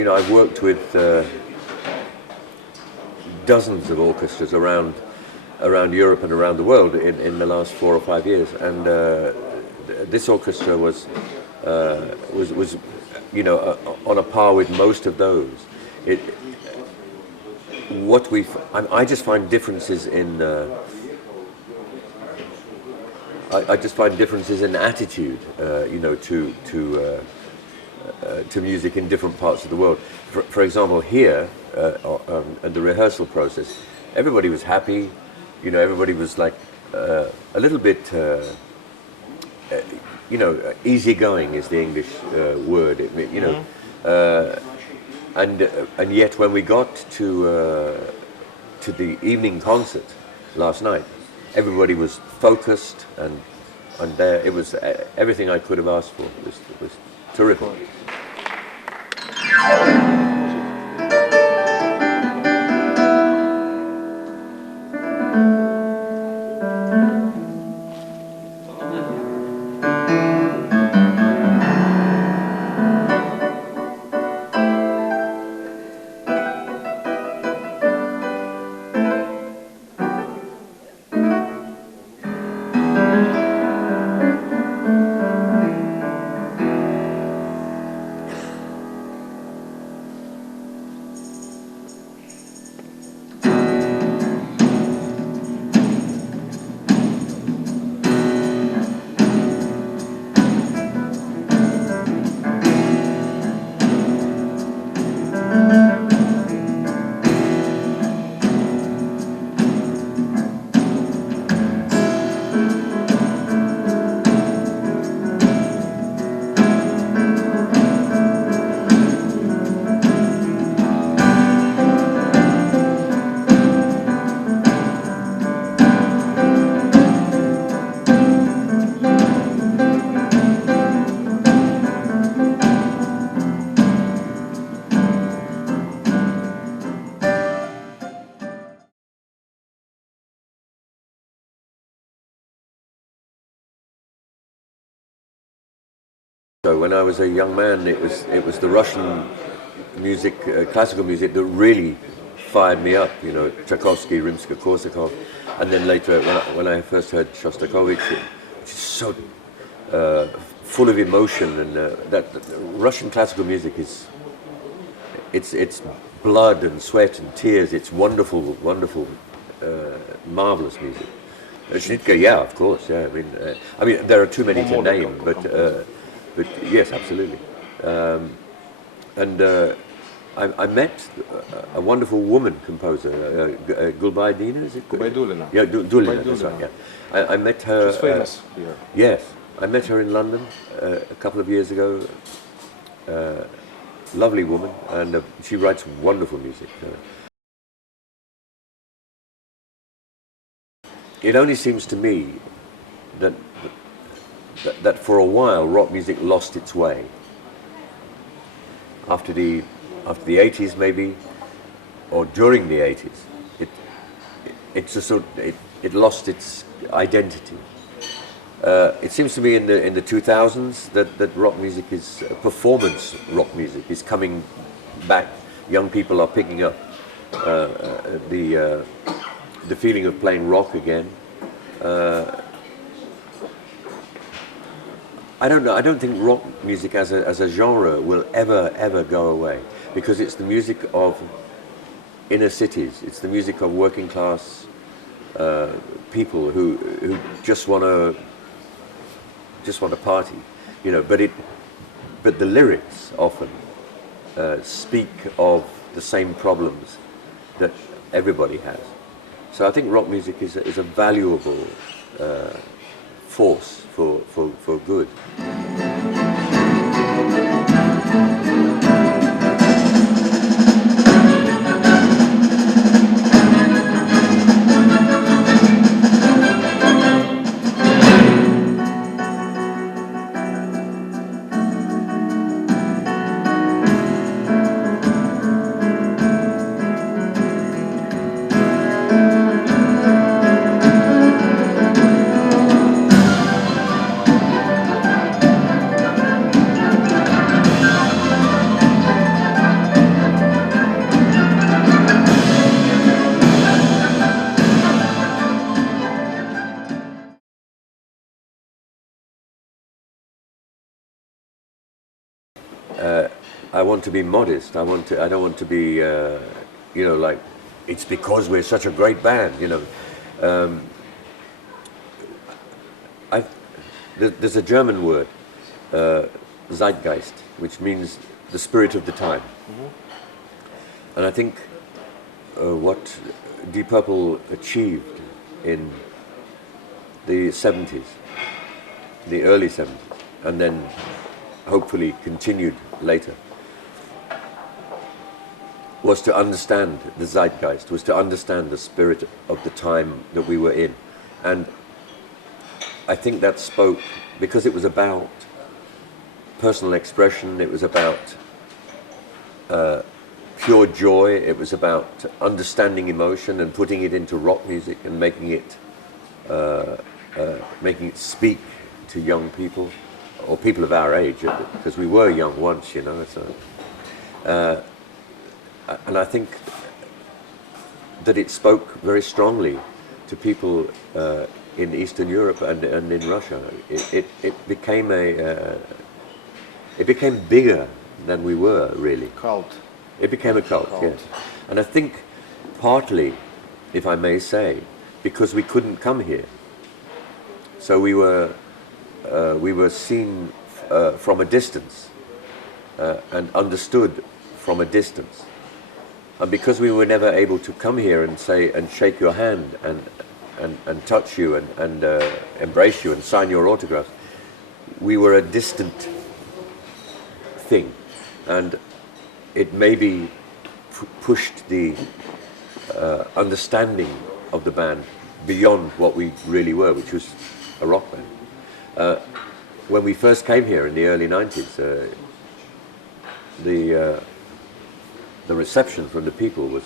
You know, I've worked with dozens of orchestras around Europe and around the world in the last 4 or 5 years, and this orchestra was you know on a par with most of those. I just find differences in I just find differences in attitude, you know, to music in different parts of the world. For example, here at the rehearsal process, everybody was happy. You know, everybody was like a little bit, you know, easygoing is the English word. You know, and yet when we got to the evening concert last night, everybody was focused and there it was everything I could have asked for. It was terrific. So when I was a young man, it was the Russian music, classical music, that really fired me up. You know, Tchaikovsky, Rimsky-Korsakov, and then later when I first heard Shostakovich, which is so full of emotion, and that Russian classical music is it's blood and sweat and tears. It's wonderful, wonderful, marvelous music. Schnittke, yeah, of course, yeah. I mean, there are too many to name, but yes, absolutely. And I met a wonderful woman composer, Gulbaidina, is it? Gubaidulina. Yeah, Dulina, that's right, yeah. I met her... She's famous here. Yes, I met her in London a couple of years ago. Lovely woman, and she writes wonderful music. It only seems to me that for a while rock music lost its way. After the 80s maybe, or during the 80s, it lost its identity. It seems to me in the 2000s that rock music is performance rock music is coming back. Young people are picking up the feeling of playing rock again. I don't know. I don't think rock music as a genre will ever go away, because it's the music of inner cities. It's the music of working class people who just want to party, you know. But the lyrics often speak of the same problems that everybody has. So I think rock music is a valuable force for good. want to be modest. I don't want to be, like, it's because we're such a great band, There's a German word, Zeitgeist, which means the spirit of the time. And I think what Deep Purple achieved in the 70s, the early 70s, and then hopefully continued later, was to understand the zeitgeist, was to understand the spirit of the time that we were in. And I think that spoke, because it was about personal expression, it was about pure joy, it was about understanding emotion and putting it into rock music and making it speak to young people, or people of our age, because we were young once, So, and I think that it spoke very strongly to people in Eastern Europe and in Russia. It became it became bigger than we were, really. Cult. It became a cult, yes. And I think partly, if I may say, because we couldn't come here. So we were seen from a distance and understood from a distance. And because we were never able to come here and say and shake your hand and touch you and embrace you and sign your autographs, we were a distant thing, and it maybe pushed the understanding of the band beyond what we really were, which was a rock band. When we first came here in the early 90s, the reception from the people was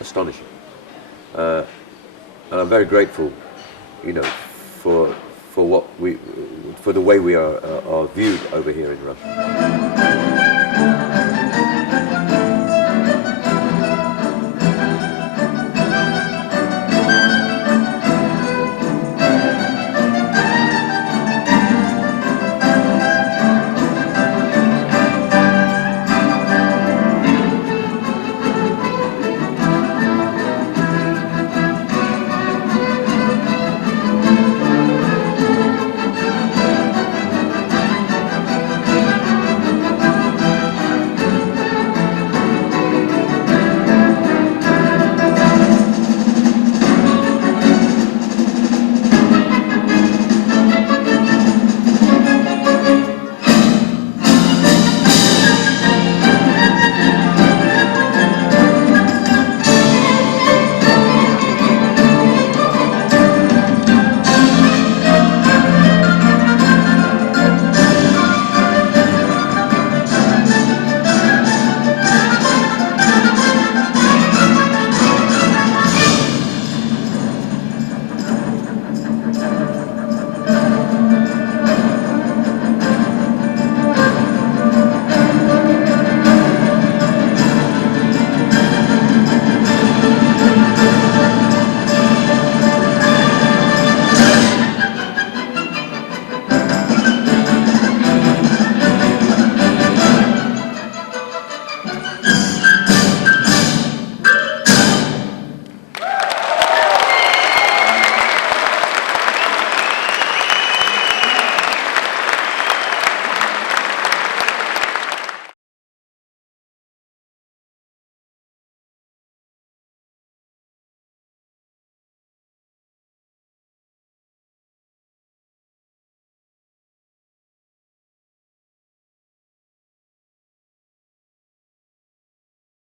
astonishing. And I'm very grateful, for the way we are viewed over here in Russia.